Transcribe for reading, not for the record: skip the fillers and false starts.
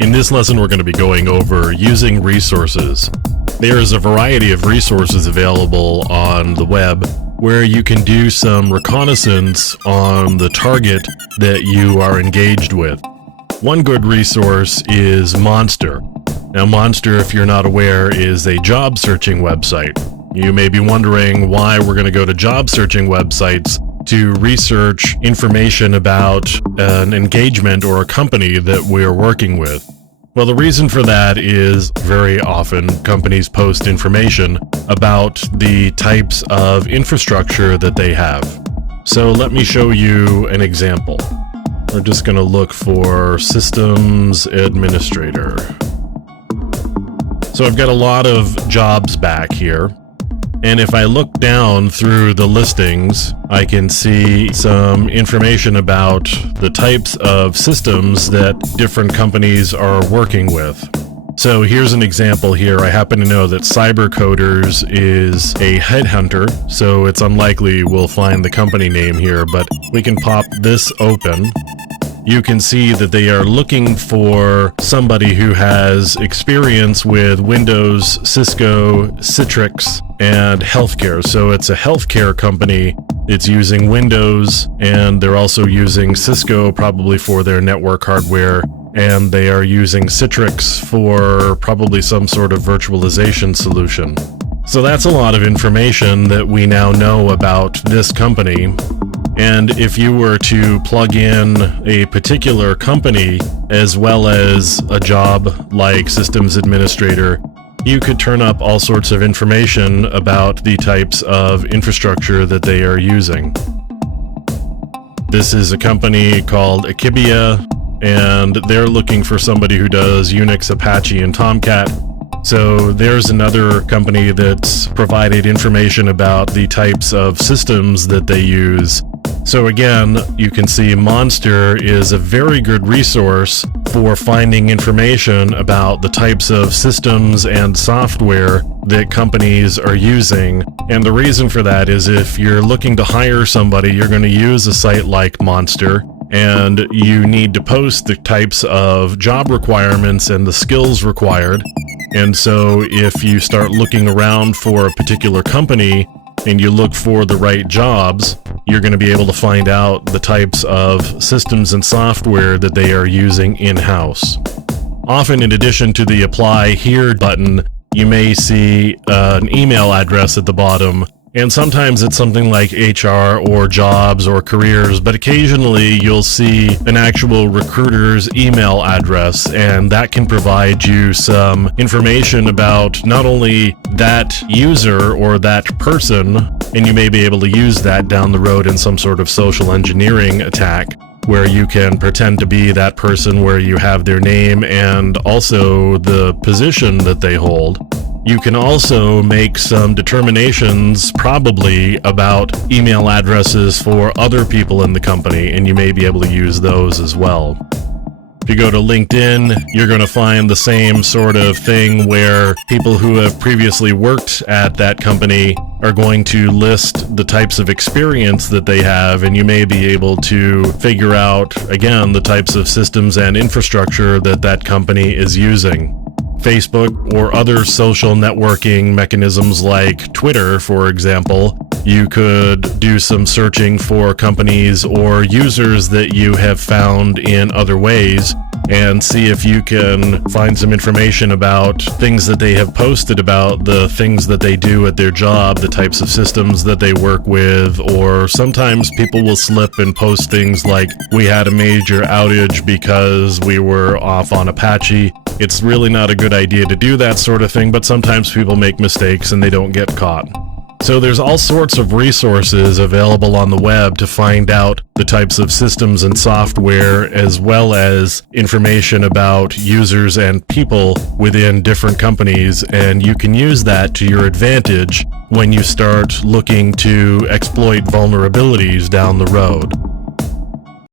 In this lesson, we're going to be going over using resources. There is a variety of resources available on the web where you can do some reconnaissance on the target that you are engaged with. One good resource is Monster. Now, Monster, if you're not aware, is a job searching website. You may be wondering why we're going to go to job searching websites to research information about an engagement or a company that we're working with. Well, the reason for that is very often companies post information about the types of infrastructure that they have. So let me show you an example. We're just going to look for systems administrator. So I've got a lot of jobs back here. And if I look down through the listings, I can see some information about the types of systems that different companies are working with. So here's an example here. I happen to know that CyberCoders is a headhunter, so it's unlikely we'll find the company name here, but we can pop this open. You can see that they are looking for somebody who has experience with Windows, Cisco, Citrix, and healthcare. So it's a healthcare company. It's using Windows, and they're also using Cisco probably for their network hardware, and they are using Citrix for probably some sort of virtualization solution. So that's a lot of information that we now know about this company. And if you were to plug in a particular company as well as a job like systems administrator, you could turn up all sorts of information about the types of infrastructure that they are using. This is a company called Akibia, and they're looking for somebody who does Unix, Apache, and Tomcat. So there's another company that's provided information about the types of systems that they use. So again, you can see Monster is a very good resource for finding information about the types of systems and software that companies are using. And the reason for that is if you're looking to hire somebody, you're going to use a site like Monster, and you need to post the types of job requirements and the skills required. And so if you start looking around for a particular company and you look for the right jobs, you're going to be able to find out the types of systems and software that they are using in-house. Often, in addition to the Apply Here button, you may see an email address at the bottom, and sometimes it's something like HR or jobs or careers, but occasionally you'll see an actual recruiter's email address, and that can provide you some information about not only that user or that person, and you may be able to use that down the road in some sort of social engineering attack, where you can pretend to be that person, where you have their name and also the position that they hold. You can also make some determinations probably about email addresses for other people in the company, and you may be able to use those as well. If you go to LinkedIn, you're going to find the same sort of thing where people who have previously worked at that company are going to list the types of experience that they have, and you may be able to figure out, again, the types of systems and infrastructure that that company is using. Facebook or other social networking mechanisms like Twitter, for example, you could do some searching for companies or users that you have found in other ways and see if you can find some information about things that they have posted about the things that they do at their job, the types of systems that they work with, or sometimes people will slip and post things like, we had a major outage because we were off on Apache. It's really not a good idea to do that sort of thing, but sometimes people make mistakes and they don't get caught. So there's all sorts of resources available on the web to find out the types of systems and software, as well as information about users and people within different companies, and you can use that to your advantage when you start looking to exploit vulnerabilities down the road.